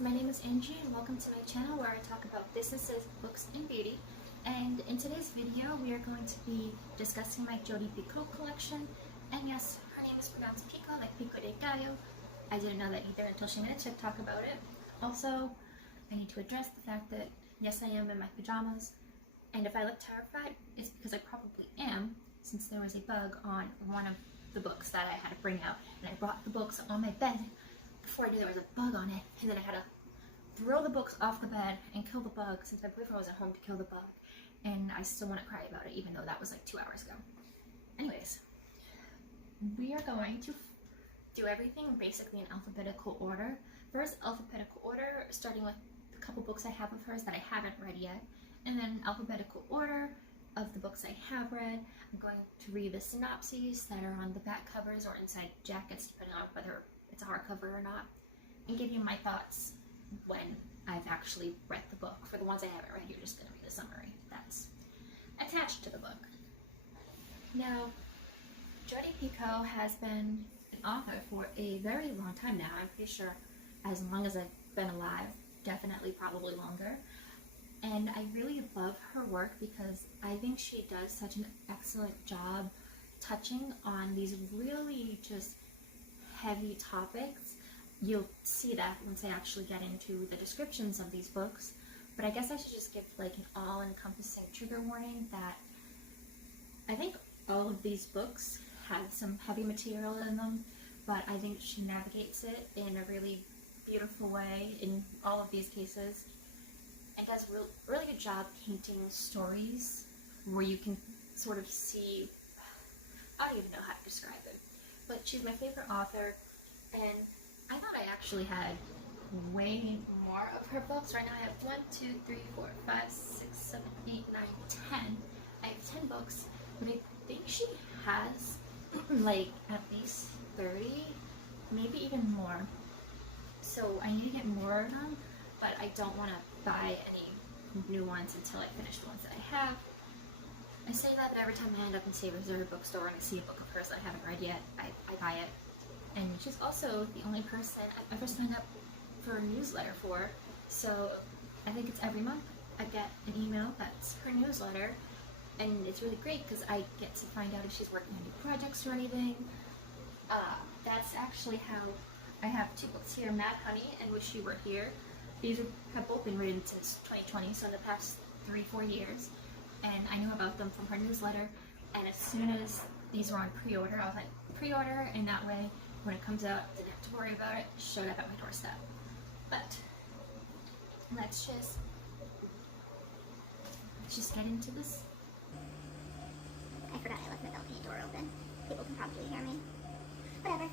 my name is Angie and welcome to my channel where I talk about businesses, books, and beauty. And in today's video we are going to be discussing my JODI Picoult collection. And yes, her name is pronounced Pico, like Pico de Gallo. I didn't know that either until she made a TikTok about it. Also, I need to address the fact that yes, I am in my pajamas. And if I look terrified, it's because I probably am, since there was a bug on one of the books that I had to bring out. And I brought the books on my bed before I knew there was a bug on it, and then I had to throw the books off the bed and kill the bug since my boyfriend wasn't home to kill the bug, and I still want to cry about it even though that was like 2 hours ago. Anyways, we are going to do everything basically in alphabetical order. First, alphabetical order, starting with a couple books I have of hers that I haven't read yet, and then alphabetical order of the books I have read. I'm going to read the synopses that are on the back covers or inside jackets, depending on whether it's a hardcover or not, and give you my thoughts when I've actually read the book. For the ones I haven't read, you're just going to read the summary that's attached to the book. Now, JODI Picoult has been an author for a very long time now. I'm pretty sure as long as I've been alive, definitely probably longer. And I really love her work because I think she does such an excellent job touching on these really just heavy topics. You'll see that once I actually get into the descriptions of these books, but I guess I should just give like an all-encompassing trigger warning that I think all of these books have some heavy material in them, but I think she navigates it in a really beautiful way in all of these cases and does a really good job painting stories where you can sort of see, I don't even know how to describe it, but she's my favorite author, and I thought I actually had way more of her books. Right now I have 1, 2, 3, 4, 5, 6, 7, 8, 9, 10. I have 10 books, but I think she has like at least 30, maybe even more. So I need to get more of them, but I don't want to buy any new ones until I finish the ones that I have. I say that, but every time I end up in Savers or a bookstore and I see a book of hers that I haven't read yet, I buy it. And she's also the only person I've ever signed up for a newsletter for. So I think it's every month I get an email that's her newsletter, and it's really great because I get to find out if she's working on new projects or anything. That's actually how I have 2 books here, Mad Honey and Wish You Were Here. These have both been written since 2020, so in the past 3-4 years. And I knew about them from her newsletter, and as soon as these were on pre-order, I was like, pre-order, and that way when it comes out, I didn't have to worry about it. It showed up at my doorstep. But let's just get into this. I forgot I left my balcony door open. People can probably hear me. Whatever.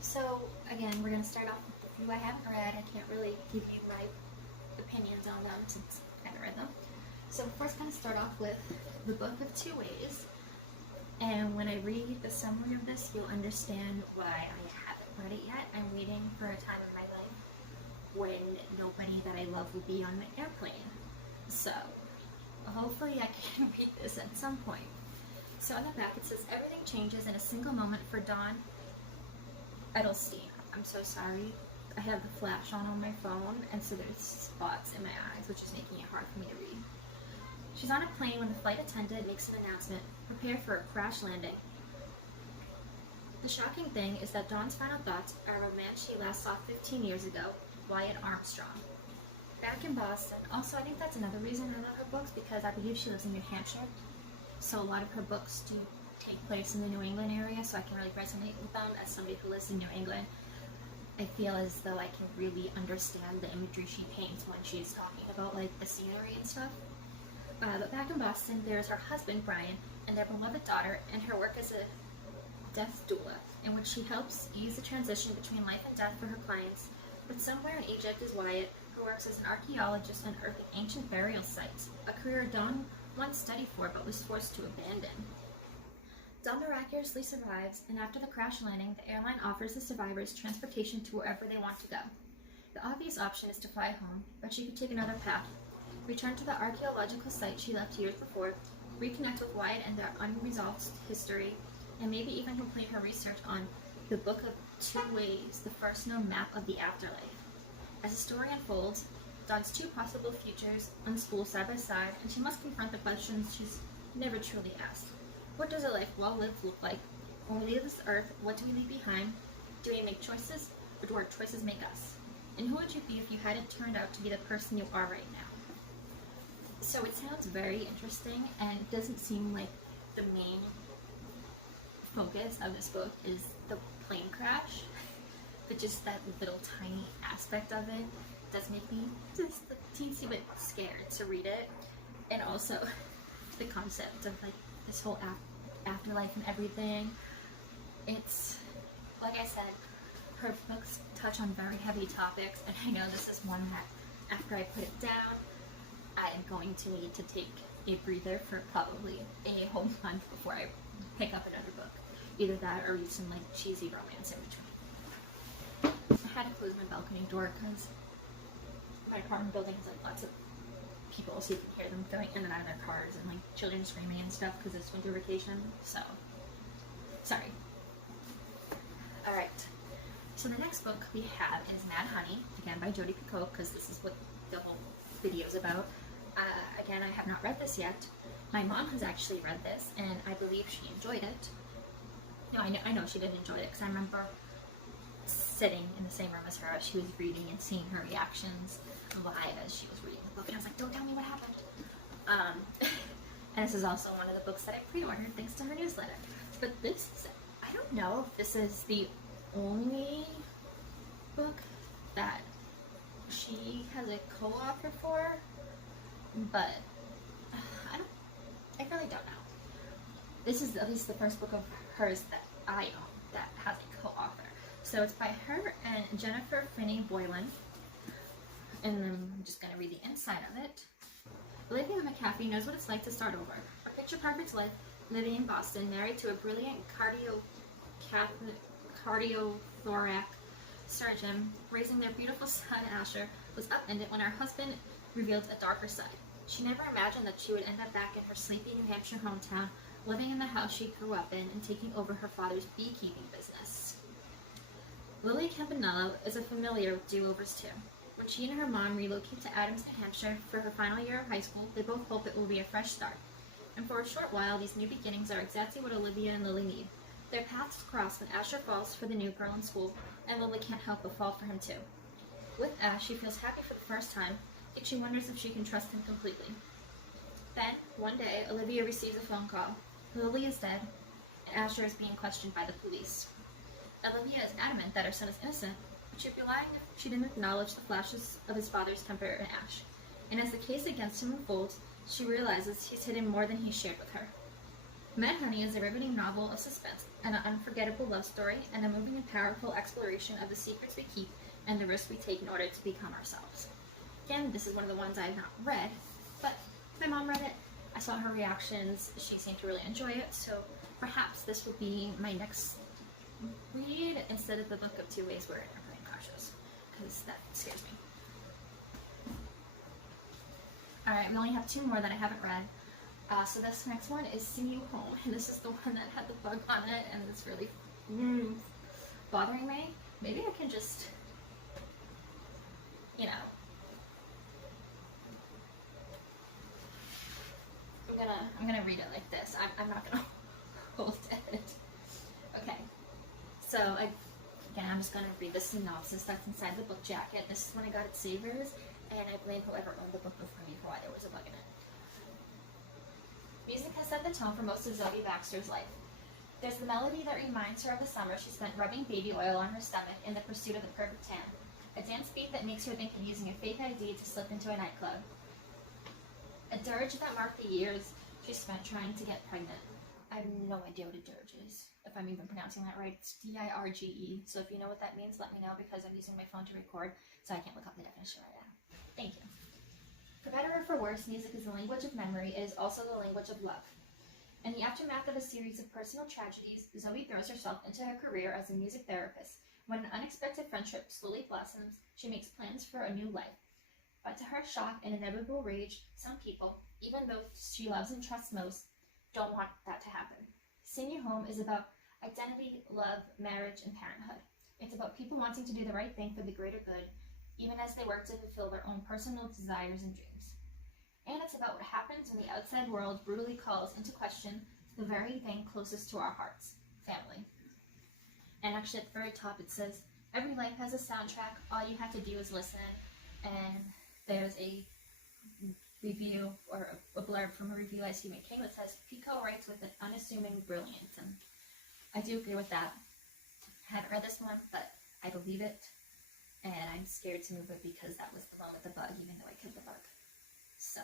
So again, we're going to start off with the few I haven't read. I can't really give you my opinions on them since I haven't read them. So we're first going to start off with The Book of Two Ways. And when I read the summary of this, you'll understand why I haven't read it yet. I'm waiting for a time in my life when nobody that I love will be on the airplane. So hopefully I can read this at some point. So on the back it says, everything changes in a single moment for Dawn Edelstein. I'm so sorry. I have the flash on my phone, and so there's spots in my eyes, which is making it hard for me to read. She's on a plane when the flight attendant makes an announcement. Prepare for a crash landing. The shocking thing is that Dawn's final thoughts are of a man she last saw 15 years ago, Wyatt Armstrong. Back in Boston. Also, I think that's another reason I love her books, because I believe she lives in New Hampshire. So a lot of her books do take place in the New England area, so I can really resonate with them as somebody who lives in New England. I feel as though I can really understand the imagery she paints when she's talking about like the scenery and stuff. But back in Boston, there's her husband, Brian, and their beloved daughter, and her work as a death doula, in which she helps ease the transition between life and death for her clients. But somewhere in Egypt is Wyatt, who works as an archaeologist unearthing ancient burial sites, a career Dawn once studied for but was forced to abandon. Dawn miraculously survives, and after the crash landing, the airline offers the survivors transportation to wherever they want to go. The obvious option is to fly home, but she could take another path. Return to the archaeological site she left years before, reconnect with Wyatt and their unresolved history, and maybe even complete her research on the Book of Two Ways, the first known map of the afterlife. As the story unfolds, Dawn's two possible futures unspool side by side, and she must confront the questions she's never truly asked. What does a life well lived look like? When we leave this earth, what do we leave behind? Do we make choices, or do our choices make us? And who would you be if you hadn't turned out to be the person you are right now? So it sounds very interesting, and it doesn't seem like the main focus of this book is the plane crash, but just that little tiny aspect of it does make me just a teensy bit scared to read it. And also the concept of like this whole afterlife and everything. It's, like I said, her books touch on very heavy topics, and I know this is one that after I put it down, I'm going to need to take a breather for probably a whole month before I pick up another book. Either that or read some like cheesy romance in between. I had to close my balcony door because my apartment building has like lots of people, so you can hear them going in and out of their cars and like children screaming and stuff because it's winter vacation. So, sorry. Alright, so the next book we have is Mad Honey, again by JODI PICOULT, because this is what the whole video is about. Again, I have not read this yet. My mom has actually read this, and I believe she enjoyed it. No, I know she did enjoy it, because I remember sitting in the same room as her as she was reading and seeing her reactions live as she was reading the book, and I was like, don't tell me what happened. And this is also one of the books that I pre-ordered thanks to her newsletter. But this is, I don't know if this is the only book that she has a co-author for, but I really don't know. This is at least the first book of hers that I own that has a co-author. So it's by her and Jennifer Finney Boylan, and I'm just going to read the inside of it. Olivia McAfee knows what it's like to start over. A picture-perfect life, living in Boston, married to a brilliant cardiothoracic surgeon, raising their beautiful son Asher, was upended when her husband revealed a darker side. She never imagined that she would end up back in her sleepy New Hampshire hometown, living in the house she grew up in and taking over her father's beekeeping business. Lily Campanello is a familiar with do-overs too. When she and her mom relocate to Adams, New Hampshire for her final year of high school, they both hope it will be a fresh start. And for a short while, these new beginnings are exactly what Olivia and Lily need. Their paths cross when Asher falls for the new girl in school, and Lily can't help but fall for him too. With Ash, she feels happy for the first time, yet she wonders if she can trust him completely. Then, one day, Olivia receives a phone call. Lily is dead, and Asher is being questioned by the police. Olivia is adamant that her son is innocent, but she'd be lying if she didn't acknowledge the flashes of his father's temper in Ash. And as the case against him unfolds, she realizes he's hidden more than he shared with her. Mad Honey is a riveting novel of suspense and an unforgettable love story, and a moving and powerful exploration of the secrets we keep and the risks we take in order to become ourselves. Again, this is one of the ones I have not read, but my mom read it. I saw her reactions. She seemed to really enjoy it, so perhaps this will be my next read instead of the Book of Two Ways where airplane crashes, because that scares me. Alright, we only have two more that I haven't read. So this next one is See You Home, and this is the one that had the bug on it, and it's really bothering me. Maybe I can just, you know, I'm gonna read it like this. I'm not gonna hold it. Okay. So again, I'm just gonna read the synopsis that's inside the book jacket. This is when I got at Savers, and I blame whoever owned the book before me for why there was a bug in it. Music has set the tone for most of Zoe Baxter's life. There's the melody that reminds her of the summer she spent rubbing baby oil on her stomach in the pursuit of the perfect tan. A dance beat that makes her think of using a fake ID to slip into a nightclub. A dirge that marked the years she spent trying to get pregnant. I have no idea what a dirge is, if I'm even pronouncing that right. It's D-I-R-G-E, so if you know what that means, let me know, because I'm using my phone to record, so I can't look up the definition right now. Thank you. For better or for worse, music is the language of memory. It is also the language of love. In the aftermath of a series of personal tragedies, Zoe throws herself into her career as a music therapist. When an unexpected friendship slowly blossoms, she makes plans for a new life. But to her shock and inevitable rage, some people, even those she loves and trusts most, don't want that to happen. Sing You Home is about identity, love, marriage, and parenthood. It's about people wanting to do the right thing for the greater good, even as they work to fulfill their own personal desires and dreams. And it's about what happens when the outside world brutally calls into question the very thing closest to our hearts, family. And actually at the very top it says, every life has a soundtrack, all you have to do is listen. And there's a review, or a blurb from a review I see making that says, Picoult writes with an unassuming brilliance. And I do agree with that. I haven't read this one, but I believe it. And I'm scared to move it because that was the one with the bug, even though I killed the bug. So.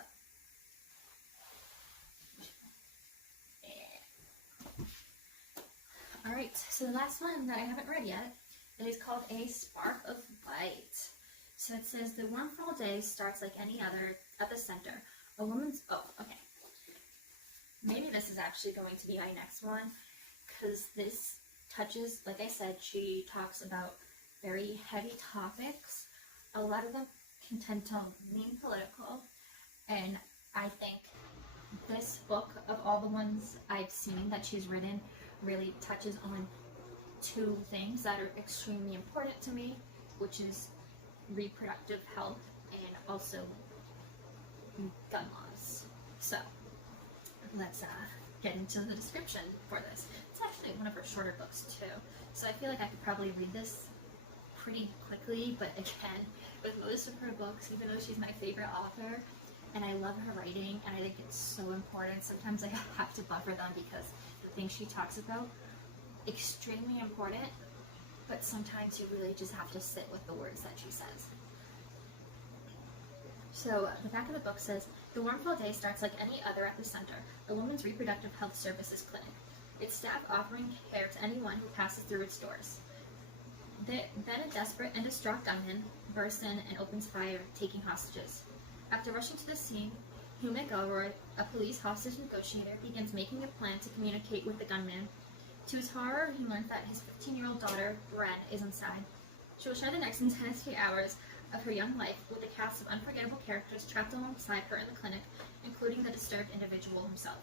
Yeah. Alright, so the last one that I haven't read yet, it is called A Spark of Light. So it says, the warm fall day starts like any other at the center. A woman's, maybe this is actually going to be my next one, because this touches, like I said, she talks about very heavy topics. A lot of them can tend to lean political, and I think this book, of all the ones I've seen that she's written, really touches on two things that are extremely important to me, which is reproductive health and also gun laws. So let's get into the description for this. It's actually one of her shorter books too, so I feel like I could probably read this pretty quickly, but again, with most of her books, even though she's my favorite author and I love her writing and I think it's so important, sometimes I have to buffer them because the things she talks about, extremely important, but sometimes you really just have to sit with the words that she says. So the back of the book says, the warm fall day starts like any other at the center, a women's reproductive health services clinic. Its staff offering care to anyone who passes through its doors. Then a desperate and distraught gunman bursts in and opens fire, taking hostages. After rushing to the scene, Hugh McElroy, a police hostage negotiator, begins making a plan to communicate with the gunman. To his horror, he learns that his 15-year-old daughter, Bren, is inside. She will share the next intense few hours of her young life with a cast of unforgettable characters trapped alongside her in the clinic, including the disturbed individual himself.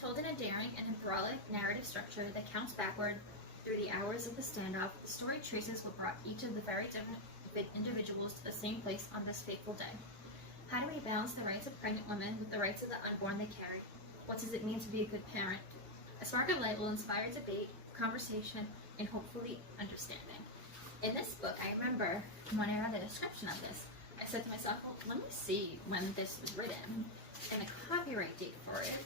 Told in a daring and enthralling narrative structure that counts backward through the hours of the standoff, the story traces what brought each of the very different individuals to the same place on this fateful day. How do we balance the rights of pregnant women with the rights of the unborn they carry? What does it mean to be a good parent? A spark of light will inspire debate, conversation, and hopefully understanding. In this book, I remember when I read the description of this, I said to myself, well, let me see when this was written and the copyright date for it.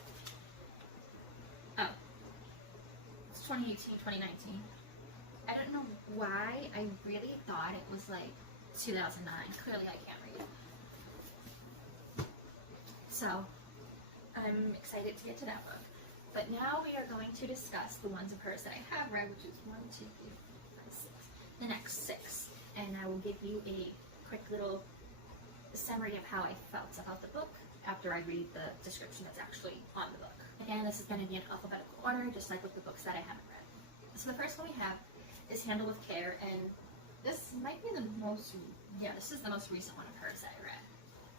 Oh, it's 2018, 2019. I don't know why I really thought it was like 2009. Clearly I can't read. So, I'm excited to get to that book. But now we are going to discuss the ones of hers that I have read, which is 1, 2, 3, 4, 5, 6. The next 6. And I will give you a quick little summary of how I felt about the book after I read the description that's actually on the book. Again, this is going to be in alphabetical order, just like with the books that I haven't read. So the first one we have is Handle with Care, and this might be the most, this is the most recent one of hers that I read.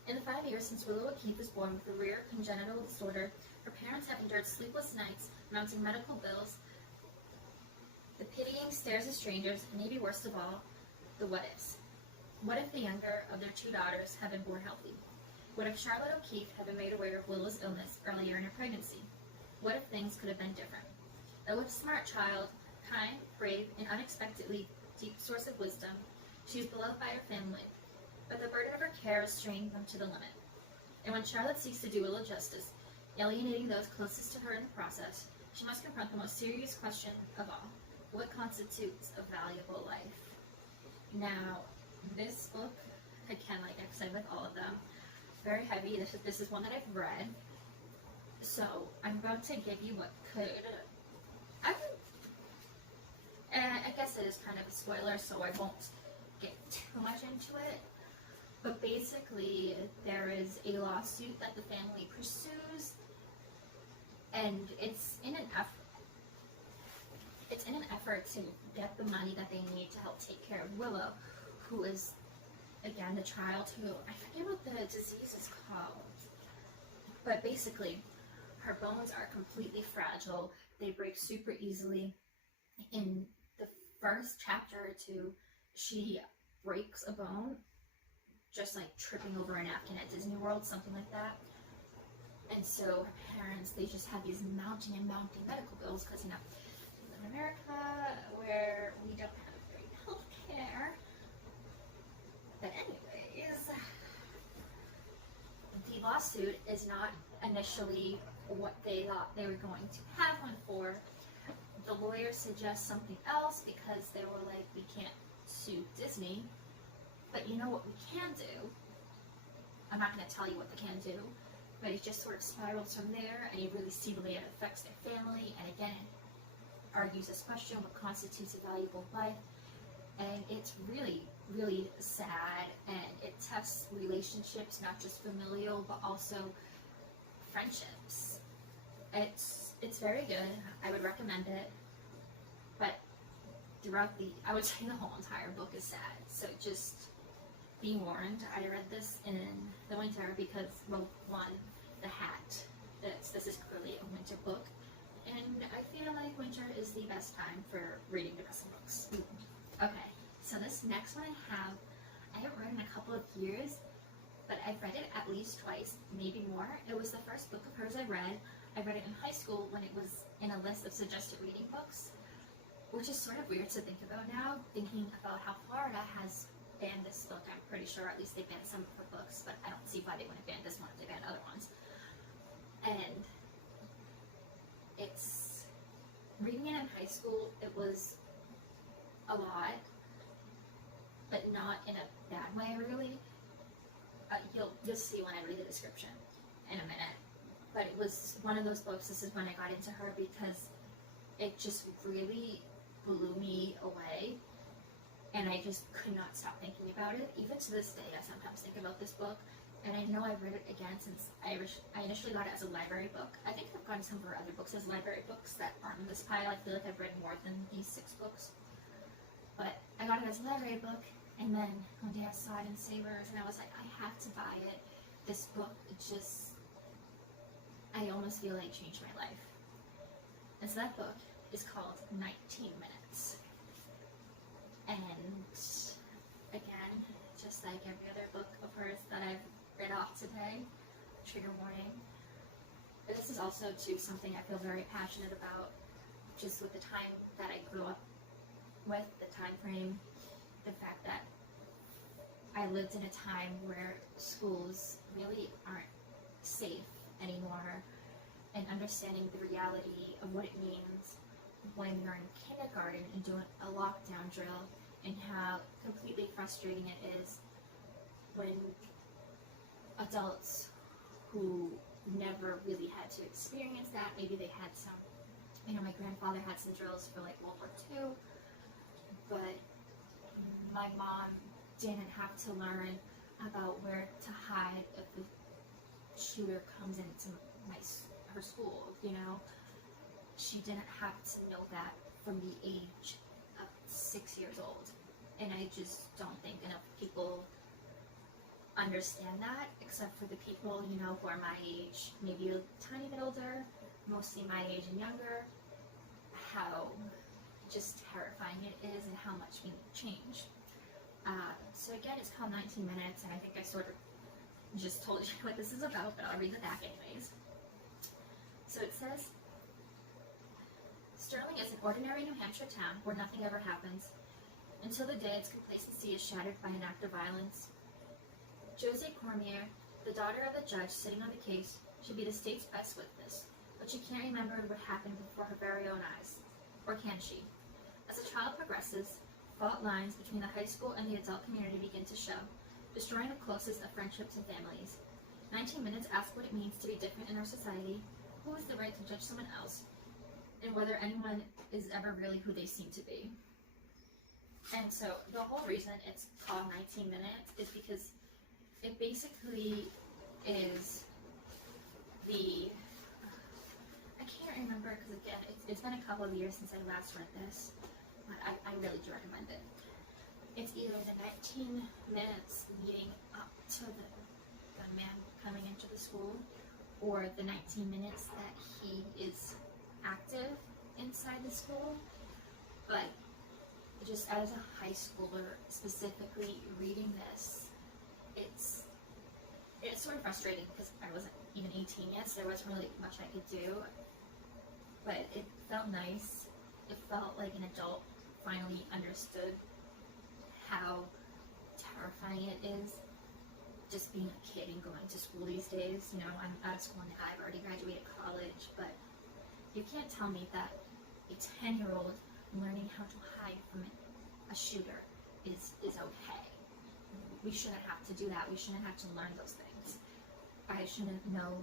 In the 5 years since Willow O'Keefe was born with a rare congenital disorder, her parents have endured sleepless nights, mounting medical bills, the pitying stares of strangers, and maybe worst of all, the what-ifs. What if the younger of their 2 daughters had been born healthy? What if Charlotte O'Keefe had been made aware of Willow's illness earlier in her pregnancy? What if things could have been different? A whip-smart child, kind, brave, and unexpectedly deep source of wisdom, she is beloved by her family, but the burden of her care is straining them to the limit. And when Charlotte seeks to do Willow justice, alienating those closest to her in the process, she must confront the most serious question of all. What constitutes a valuable life? Now, this book, again, like I've said with all of them, very heavy. This is one that I've read. So, I'm about to give you what could... I guess it is kind of a spoiler, so I won't get too much into it. But basically, there is a lawsuit that the family pursues, and it's in an effort to get the money that they need to help take care of Willow, who is, again, the child who, I forget what the disease is called, but basically, her bones are completely fragile. They break super easily. In the first chapter or 2, she breaks a bone, just like tripping over a napkin at Disney World, something like that. And so her parents, they just have these mounting and mounting medical bills because, you know, we live in America where we don't have great health care. But anyways, the lawsuit is not initially what they thought they were going to have one for. The lawyers suggest something else because they were like, we can't sue Disney, but you know what we can do? I'm not going to tell you what they can do, but it just sort of spirals from there, and you really see the way it affects their family, and again, it argues this question, what constitutes a valuable life? And it's really, really sad, and it tests relationships, not just familial, but also friendships. It's very good. I would recommend it. But throughout I would say the whole entire book is sad. So just be warned. I read this in the winter because, well, one, the hat. This is clearly a winter book. And I feel like winter is the best time for reading depressing books. Okay, so this next one I haven't read in a couple of years, but I've read it at least twice, maybe more. It was the first book of hers I read. I read it in high school when it was in a list of suggested reading books, which is sort of weird to think about now, thinking about how Florida has banned this book. I'm pretty sure at least they banned some of her books, but I don't see why they wouldn't ban this one if they banned other ones. And it's, reading it in high school, it was a lot, but not in a bad way, really. You'll see when I read the description in a minute. But it was one of those books, this is when I got into her, because it just really blew me away, and I just could not stop thinking about it. Even to this day, I sometimes think about this book, and I know I've read it again since I initially got it as a library book. I think I've gotten some of her other books as library books that aren't in this pile. I feel like I've read more than these 6 books. But I got it as a library book, and then one day I saw it in Savers, and I was like, I have to buy it. This book, I almost feel like it changed my life. And so that book is called 19 Minutes. And again, just like every other book of hers that I've read off today, trigger warning. But this is also too something I feel very passionate about, just with the time that I grew up with, the time frame, the fact that I lived in a time where schools really aren't safe anymore, and understanding the reality of what it means when you're in kindergarten and doing a lockdown drill, and how completely frustrating it is when adults who never really had to experience that, maybe they had some, my grandfather had some drills for like World War II, but my mom didn't have to learn about where to hide if the shooter comes into her school, She didn't have to know that from the age of 6 years old. And I just don't think enough people understand that, except for the people, who are my age, maybe a tiny bit older, mostly my age and younger, how just terrifying it is and how much we need to change. So again, it's called 19 Minutes, and I think I sort of just told you what this is about, but I'll read the back anyways. So it says, Sterling is an ordinary New Hampshire town where nothing ever happens, until the day its complacency is shattered by an act of violence. Josie Cormier, the daughter of the judge sitting on the case, should be the state's best witness, but she can't remember what happened before her very own eyes. Or can she? As the trial progresses, fault lines between the high school and the adult community begin to show, destroying the closest of friendships and families. 19 Minutes asks what it means to be different in our society, who has the right to judge someone else, and whether anyone is ever really who they seem to be. And so the whole reason it's called 19 Minutes is because it basically is I can't remember, because again, it's been a couple of years since I last read this, but I really do recommend it. It's either the 19 minutes leading up to the gunman coming into the school, or the 19 minutes that he is active inside the school, but just as a high schooler, specifically reading this, it's sort of frustrating because I wasn't even 18 yet, so there wasn't really much I could do. But it felt nice. It felt like an adult finally understood how terrifying it is just being a kid and going to school these days. You know, I'm out of school now, I've already graduated college, but you can't tell me that a 10-year-old learning how to hide from a shooter is okay. We shouldn't have to do that. We shouldn't have to learn those things. I shouldn't know,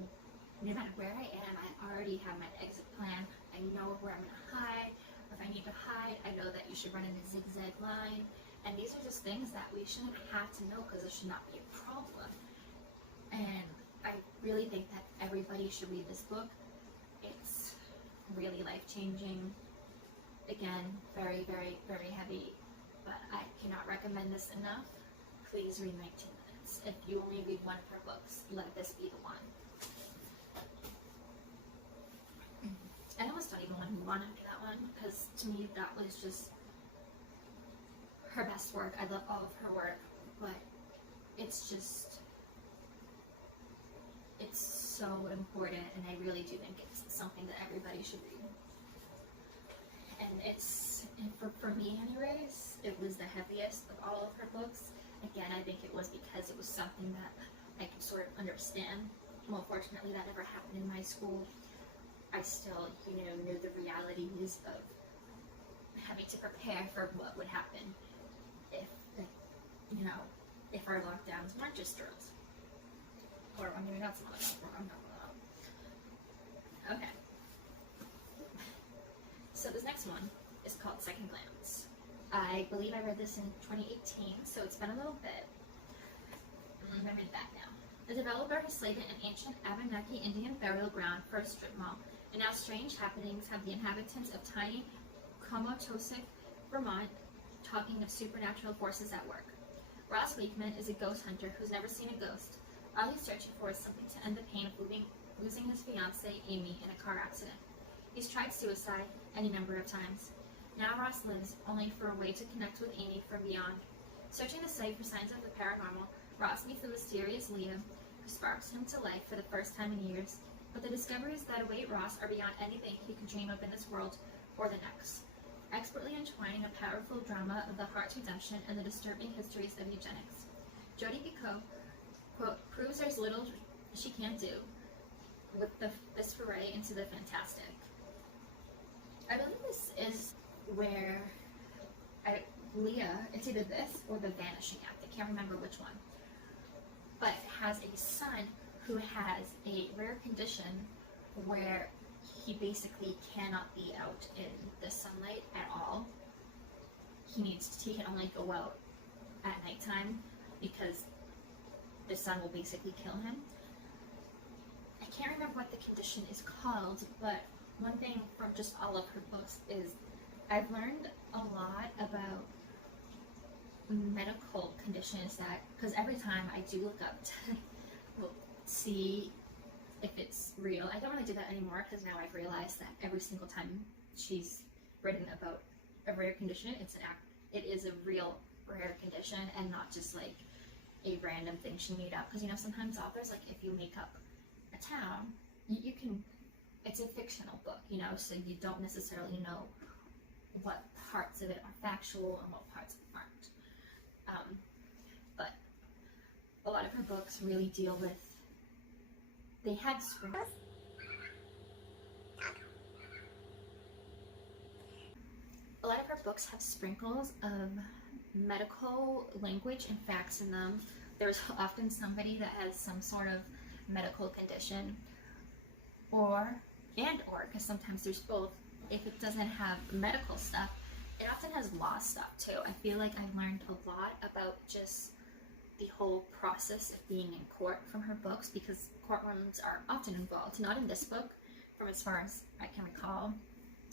no matter where I am, I already have my exit plan. I know where I'm going to hide. If I need to hide, I know that you should run in a zigzag line. And these are just things that we shouldn't have to know because it should not be a problem. And I really think that everybody should read this book. It's really life-changing. Again, very, very, very heavy, but I cannot recommend this enough. Please read 19 minutes. If you only read one of her books, let this be the one. I almost don't even want to do that one because to me that was just her best work. I love all of her work, but it's just, it's so important, and I really do think it's something that everybody should read. And for me anyways, it was the heaviest of all of her books. Again, I think it was because it was something that I could sort of understand. Well, fortunately that never happened in my school. I still, knew the realities of having to prepare for what would happen if our lockdowns weren't just drills. Or, I mean, that's not okay. So this next one is called Second Glance. I believe I read this in 2018, so it's been a little bit. I'm going to read that now. The developer has slated an ancient Abenaki Indian burial ground for a strip mall, and now strange happenings have the inhabitants of tiny Komotosik, Vermont, talking of supernatural forces at work. Ross Wakeman is a ghost hunter who's never seen a ghost. All he's searching for is something to end the pain of losing his fiancée, Amy, in a car accident. He's tried suicide any number of times. Now Ross lives only for a way to connect with Amy from beyond. Searching the site for signs of the paranormal, Ross meets the mysterious Leah, who sparks him to life for the first time in years. But the discoveries that await Ross are beyond anything he could dream of in this world or the next. Expertly entwining a powerful drama of the heart's redemption and the disturbing histories of eugenics. JODI PICOULT, quote, proves there's little she can't do with this foray into the fantastic. I believe this is where Leah, it's either this or the Vanishing Act, I can't remember which one, but has a son who has a rare condition where he basically cannot be out in the sunlight at all. He can only go out at nighttime because the sun will basically kill him. I can't remember what the condition is called, but one thing from just all of her books is I've learned a lot about medical conditions that, because every time I do look up to see if it's real, I don't really do that anymore because now I've realized that every single time she's written about a rare condition, it is a real rare condition and not just like a random thing she made up. Because sometimes authors, like if you make up a town, you can, it's a fictional book, so you don't necessarily know what parts of it are factual and what parts aren't. But a lot of her books really deal with, they had sprinkles. A lot of her books have sprinkles of medical language and facts in them. There's often somebody that has some sort of medical condition, or because sometimes there's both. If it doesn't have medical stuff, it often has law stuff too. I feel like I've learned a lot about just the whole process of being in court from her books, because courtrooms are often involved. Not in this book, from as far as I can recall.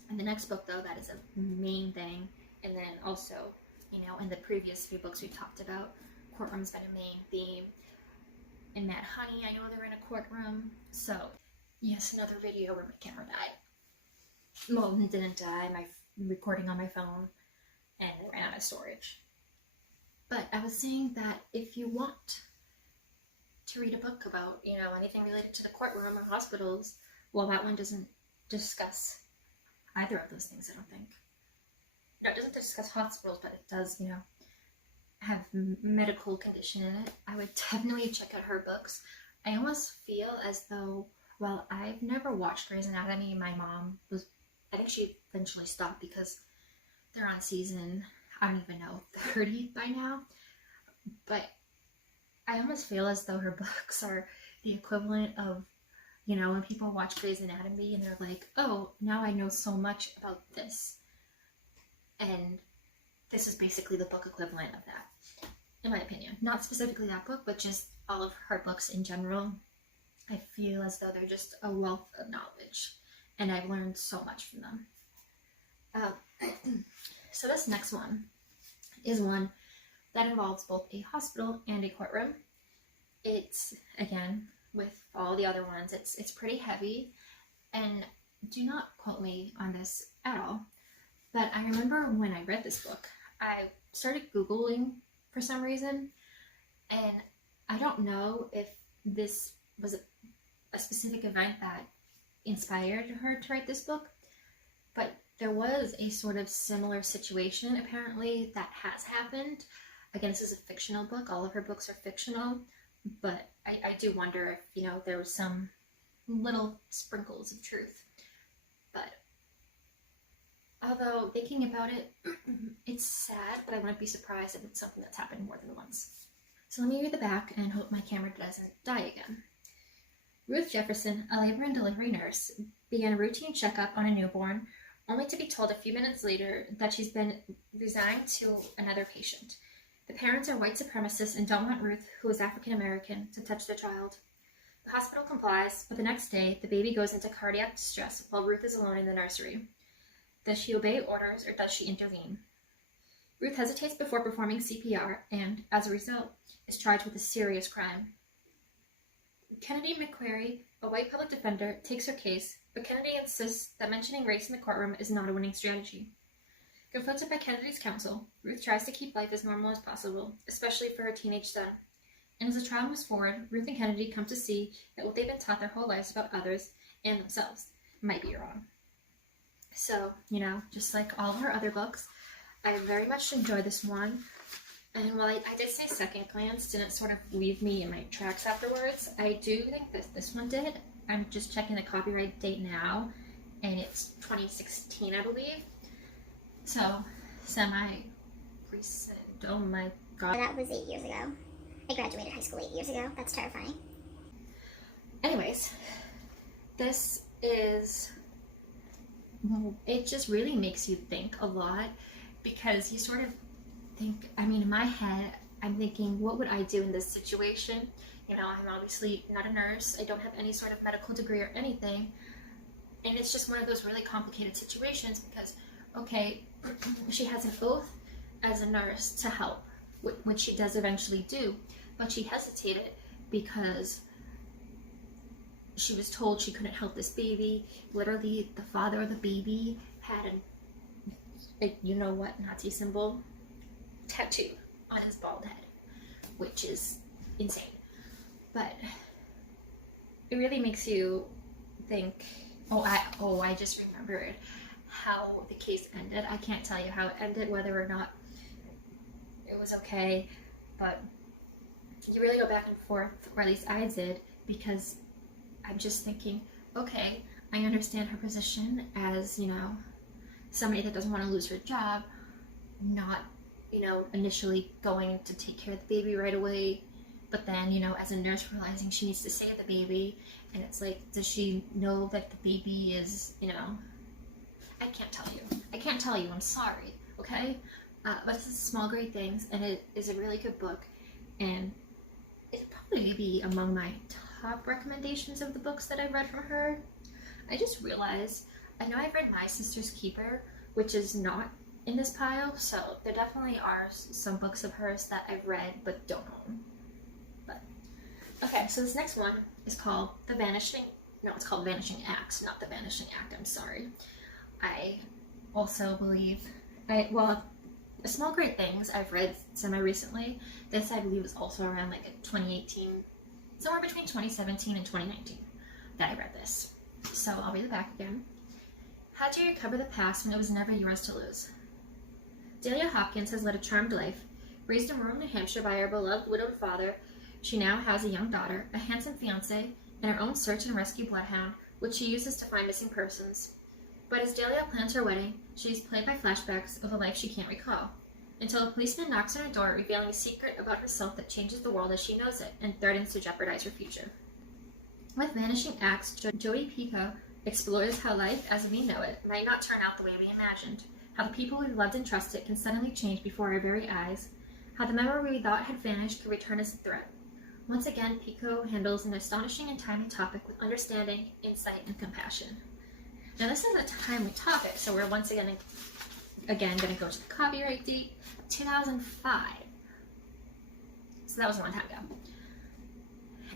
In the next book, though, that is a main thing. And then also, in the previous few books we talked about, courtroom's been a main theme. In Mad Honey, I know they're in a courtroom. So, yes, another video where my camera died. Well, it didn't die. My recording on my phone and they ran out of storage. But I was saying that if you want to read a book about, anything related to the courtroom or hospitals, well, that one doesn't discuss either of those things, I don't think. No, it doesn't discuss hospitals, but it does, have medical condition in it. I would definitely check out her books. I almost feel as though, well, I've never watched Grey's Anatomy. My mom I think she eventually stopped because they're on season, I don't even know, 30 by now. But I almost feel as though her books are the equivalent of, when people watch Grey's Anatomy and they're like, oh, now I know so much about this. And this is basically the book equivalent of that, in my opinion. Not specifically that book, but just all of her books in general. I feel as though they're just a wealth of knowledge, and I've learned so much from them. So this next one is one that involves both a hospital and a courtroom. It's, again, with all the other ones, it's pretty heavy, and do not quote me on this at all, but I remember when I read this book, I started Googling for some reason, and I don't know if this was a specific event that inspired her to write this book, but there was a sort of similar situation apparently that has happened. Again, this is a fictional book. All of her books are fictional, but I do wonder if, there was some little sprinkles of truth. But although thinking about it, it's sad, but I wouldn't be surprised if it's something that's happened more than once. So let me read the back and hope my camera doesn't die again. Ruth Jefferson, a labor and delivery nurse, began a routine checkup on a newborn, only to be told a few minutes later that she's been resigned to another patient. The parents are white supremacists and don't want Ruth, who is African American, to touch their child. The hospital complies, but the next day, the baby goes into cardiac distress while Ruth is alone in the nursery. Does she obey orders or does she intervene? Ruth hesitates before performing CPR and, as a result, is charged with a serious crime. Kennedy McQuarrie, a white public defender, takes her case, but Kennedy insists that mentioning race in the courtroom is not a winning strategy. Confronted by Kennedy's counsel, Ruth tries to keep life as normal as possible, especially for her teenage son. And as the trial moves forward, Ruth and Kennedy come to see that what they've been taught their whole lives about others and themselves might be wrong. So, just like all of her other books, I very much enjoyed this one. And while I did say second glance didn't sort of leave me in my tracks afterwards, I do think that this one did. I'm just checking the copyright date now, and it's 2016, I believe. So, semi-recent. Oh my god. That was 8 years ago. I graduated high school 8 years ago. That's terrifying. Anyways, this is... it just really makes you think a lot, because you sort of think, in my head, I'm thinking, what would I do in this situation? I'm obviously not a nurse. I don't have any sort of medical degree or anything. And it's just one of those really complicated situations because, okay, she has an oath as a nurse to help, which she does eventually do, but she hesitated because she was told she couldn't help this baby. Literally, the father of the baby had a you-know-what Nazi symbol tattoo on his bald head, which is insane. But it really makes you think, I just remembered how the case ended. I can't tell you how it ended, whether or not it was okay, but you really go back and forth, or at least I did, because I'm just thinking, okay, I understand her position as, somebody that doesn't want to lose her job, not, initially going to take care of the baby right away, but then, as a nurse realizing she needs to save the baby, and it's like, does she know that the baby is, I can't tell you, I'm sorry, okay? But this is Small Great Things, and it is a really good book, and it'd probably be among my top recommendations of the books that I've read from her. I just realized, I know I've read My Sister's Keeper, which is not in this pile, so there definitely are some books of hers that I've read but don't own. But okay, so this next one is called it's called Vanishing Acts, not The Vanishing Act, I'm sorry. I also believe, Small Great Things I've read semi-recently. This I believe was also around like 2018, somewhere between 2017 and 2019 that I read this. So I'll read the back again. How do you recover the past when it was never yours to lose? Delia Hopkins has led a charmed life. Raised in rural New Hampshire by her beloved widowed father, she now has a young daughter, a handsome fiancé, and her own search and rescue bloodhound, which she uses to find missing persons. But as Delia plans her wedding, she is plagued by flashbacks of a life she can't recall, until a policeman knocks on her door, revealing a secret about herself that changes the world as she knows it and threatens to jeopardize her future. With Vanishing Acts, Jodi Picoult explores how life as we know it might not turn out the way we imagined, how the people we loved and trusted can suddenly change before our very eyes, how the memory we thought had vanished could return as a threat. Once again, Picoult handles an astonishing and timely topic with understanding, insight, and compassion. Now this is a timely topic, so we're once again going to go to the copyright date, 2005. So that was a long time ago.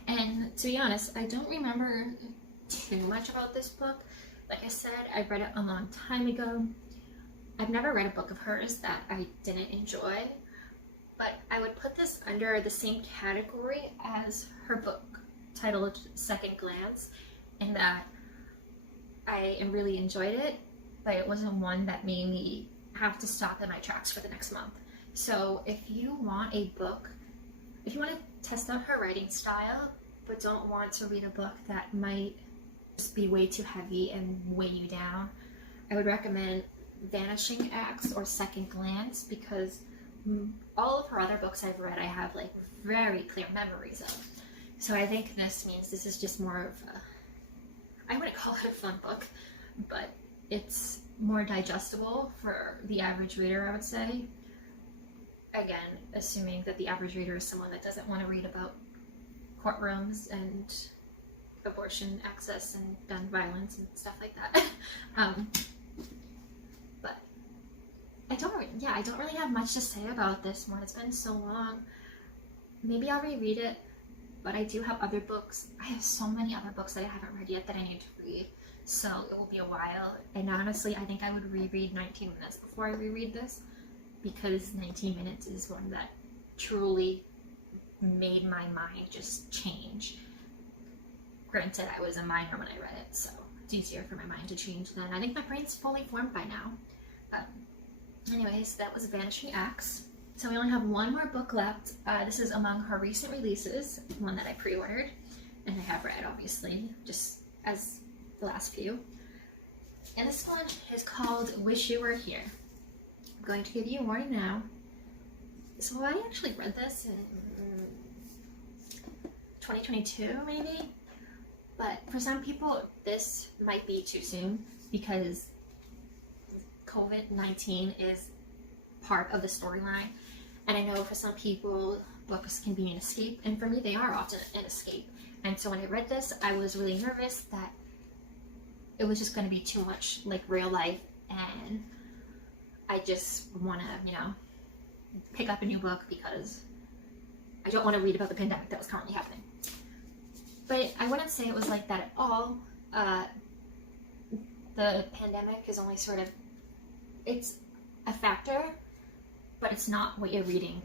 And to be honest, I don't remember too much about this book. Like I said, I read it a long time ago. I've never read a book of hers that I didn't enjoy, but I would put this under the same category as her book titled Second Glance, in that I really enjoyed it, but it wasn't one that made me have to stop in my tracks for the next month. So if you want a book, if you want to test out her writing style, but don't want to read a book that might just be way too heavy and weigh you down, I would recommend Vanishing Acts or Second Glance, because all of her other books I've read I have like very clear memories of. So I think this means this is just more of a, I wouldn't call it a fun book, but it's more digestible for the average reader, I would say. Again, assuming that the average reader is someone that doesn't want to read about courtrooms and abortion access and gun violence and stuff like that. But I don't really have much to say about this one. It's been so long. Maybe I'll reread it, but I do have other books. I have so many other books that I haven't read yet that I need to read, so it will be a while. And honestly, I think I would reread 19 Minutes before I reread this, because 19 Minutes is one that truly made my mind just change. Granted, I was a minor when I read it, so it's easier for my mind to change then. I think my brain's fully formed by now. Anyways, that was Vanishing Acts. So we only have one more book left. This is among her recent releases, one that I pre-ordered, and I have read, obviously, just as the last few. And this one is called Wish You Were Here. I'm going to give you a warning now. So I actually read this in 2022, maybe? But for some people, this might be too soon, because COVID-19 is part of the storyline. And I know for some people, books can be an escape, and for me, they are often an escape. And so when I read this, I was really nervous that it was just going to be too much like real life, and I just want to, pick up a new book because I don't want to read about the pandemic that was currently happening. But I wouldn't say it was like that at all. The pandemic is only sort of, it's a factor, but it's not what you're reading.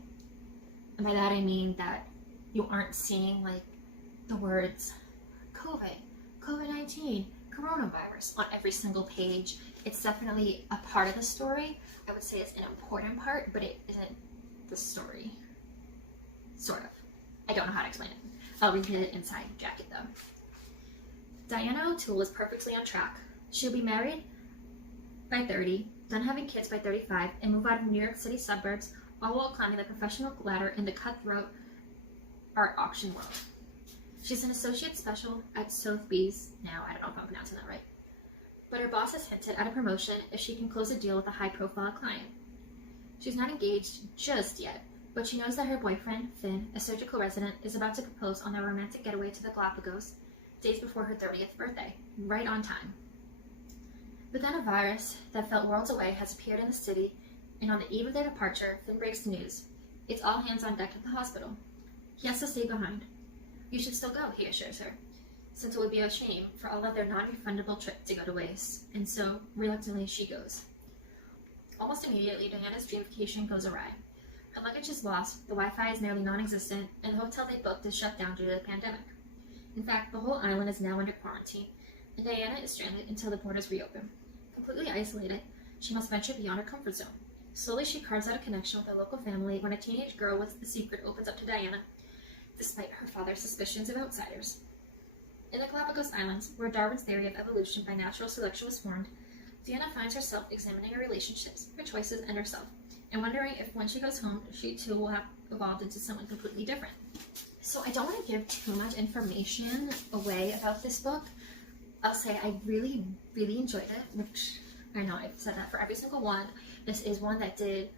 And by that I mean that you aren't seeing like the words COVID, COVID-19, coronavirus on every single page. It's definitely a part of the story. I would say it's an important part, but it isn't the story. Sort of. I don't know how to explain it. I'll read the inside jacket though. Diana O'Toole is perfectly on track. She'll be married by 30, done having kids by 35, and move out of New York City suburbs, all while climbing the professional ladder in the cutthroat art auction world. She's an associate special at Sotheby's now. I don't know if I'm pronouncing that right. But her boss has hinted at a promotion if she can close a deal with a high-profile client. She's not engaged just yet, but she knows that her boyfriend, Finn, a surgical resident, is about to propose on their romantic getaway to the Galapagos days before her 30th birthday, right on time. But then a virus that felt worlds away has appeared in the city, and on the eve of their departure, Finn breaks the news. It's all hands on deck at the hospital. He has to stay behind. You should still go, he assures her, since it would be a shame for all of their non-refundable trip to go to waste, and so, reluctantly, she goes. Almost immediately, Diana's dream vacation goes awry. Her luggage is lost, the Wi-Fi is nearly non-existent, and the hotel they booked is shut down due to the pandemic. In fact, the whole island is now under quarantine, and Diana is stranded until the borders reopen. Completely isolated, she must venture beyond her comfort zone. Slowly, she carves out a connection with a local family when a teenage girl with the secret opens up to Diana, despite her father's suspicions of outsiders. In the Galapagos Islands, where Darwin's theory of evolution by natural selection was formed, Diana finds herself examining her relationships, her choices, and herself, and wondering if when she goes home, she too will have evolved into someone completely different. So I don't want to give too much information away about this book. I'll say I really, really enjoyed it, which I know I've said that for every single one. This is one that didn't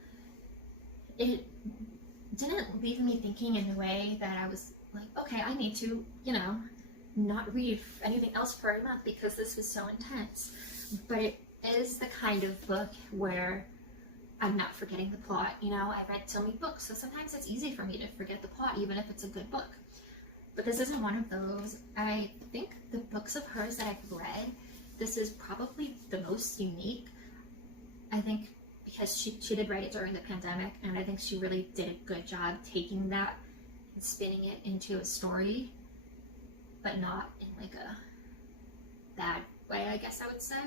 leave me thinking in a way that I was like, okay, I need to, not read anything else for a month because this was so intense. But it is the kind of book where I'm not forgetting the plot. I've read so many books, so sometimes it's easy for me to forget the plot, even if it's a good book. But this isn't one of those. I think the books of hers that I've read, this is probably the most unique. I think because she did write it during the pandemic, and I think she really did a good job taking that and spinning it into a story, but not in like a bad way, I guess I would say.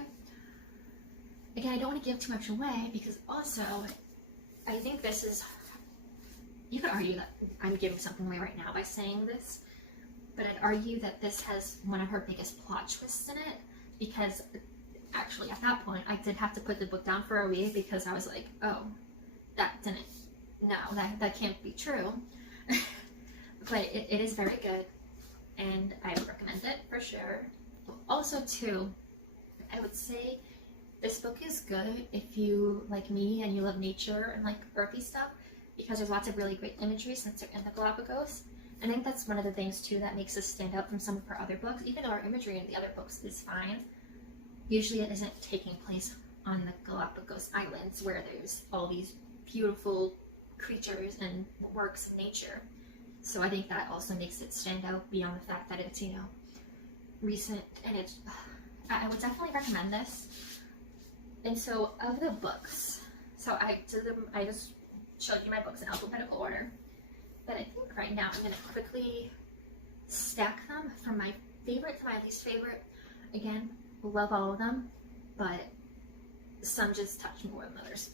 Again, I don't want to give too much away because also I think this is, you could argue that I'm giving something away right now by saying this, but I'd argue that this has one of her biggest plot twists in it, because actually at that point I did have to put the book down for a week because I was like, oh, that can't be true. But it is very good, and I would recommend it for sure. Also too, I would say this book is good if you, like me, and you love nature and like earthy stuff, because there's lots of really great imagery since they're in the Galapagos. I think that's one of the things too that makes us stand out from some of her other books. Even though our imagery in the other books is fine, usually it isn't taking place on the Galapagos Islands where there's all these beautiful creatures and works of nature. So I think that also makes it stand out beyond the fact that it's, recent, and I would definitely recommend this. And so of the books, so I just showed you my books in alphabetical order, but I think right now I'm going to quickly stack them from my favorite to my least favorite. Again, love all of them, but some just touch more than others.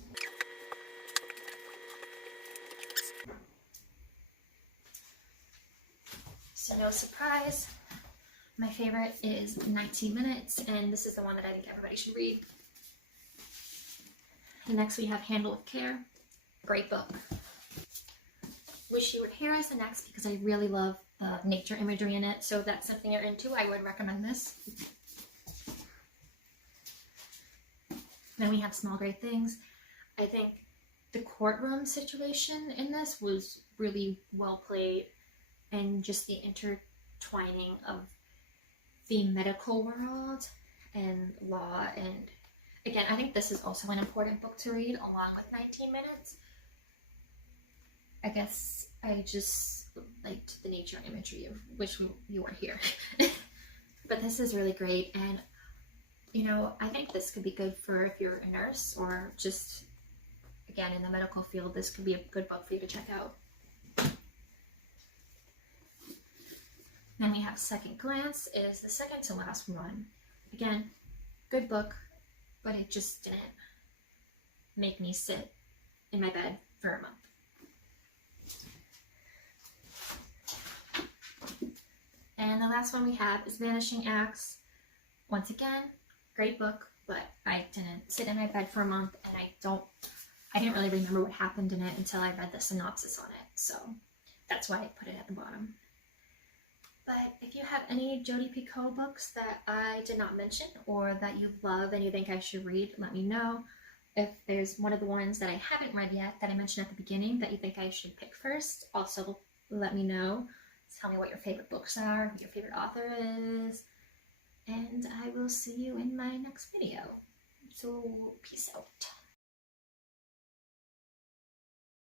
So no surprise, my favorite is 19 Minutes, and this is the one that I think everybody should read. And next we have Handle with Care, great book. Wish You Were Here is the next because I really love the nature imagery in it, so if that's something you're into, I would recommend this. Then we have Small Great Things. I think the courtroom situation in this was really well played, and just the intertwining of the medical world and law. And again, I think this is also an important book to read along with 19 Minutes. I guess I just liked the nature imagery of Wish You Were Here. But this is really great, and I think this could be good for if you're a nurse or just, again, in the medical field, this could be a good book for you to check out. Then we have Second Glance, is the second to last one. Again, good book, but it just didn't make me sit in my bed for a month. And the last one we have is Vanishing Acts. Once again, great book, but I didn't sit in my bed for a month, and I didn't really remember what happened in it until I read the synopsis on it, so that's why I put it at the bottom. But if you have any JODI Picoult books that I did not mention or that you love and you think I should read, let me know. If there's one of the ones that I haven't read yet that I mentioned at the beginning that you think I should pick first, also let me know. Tell me what your favorite books are, who your favorite author is, and I will see you in my next video. So, peace out.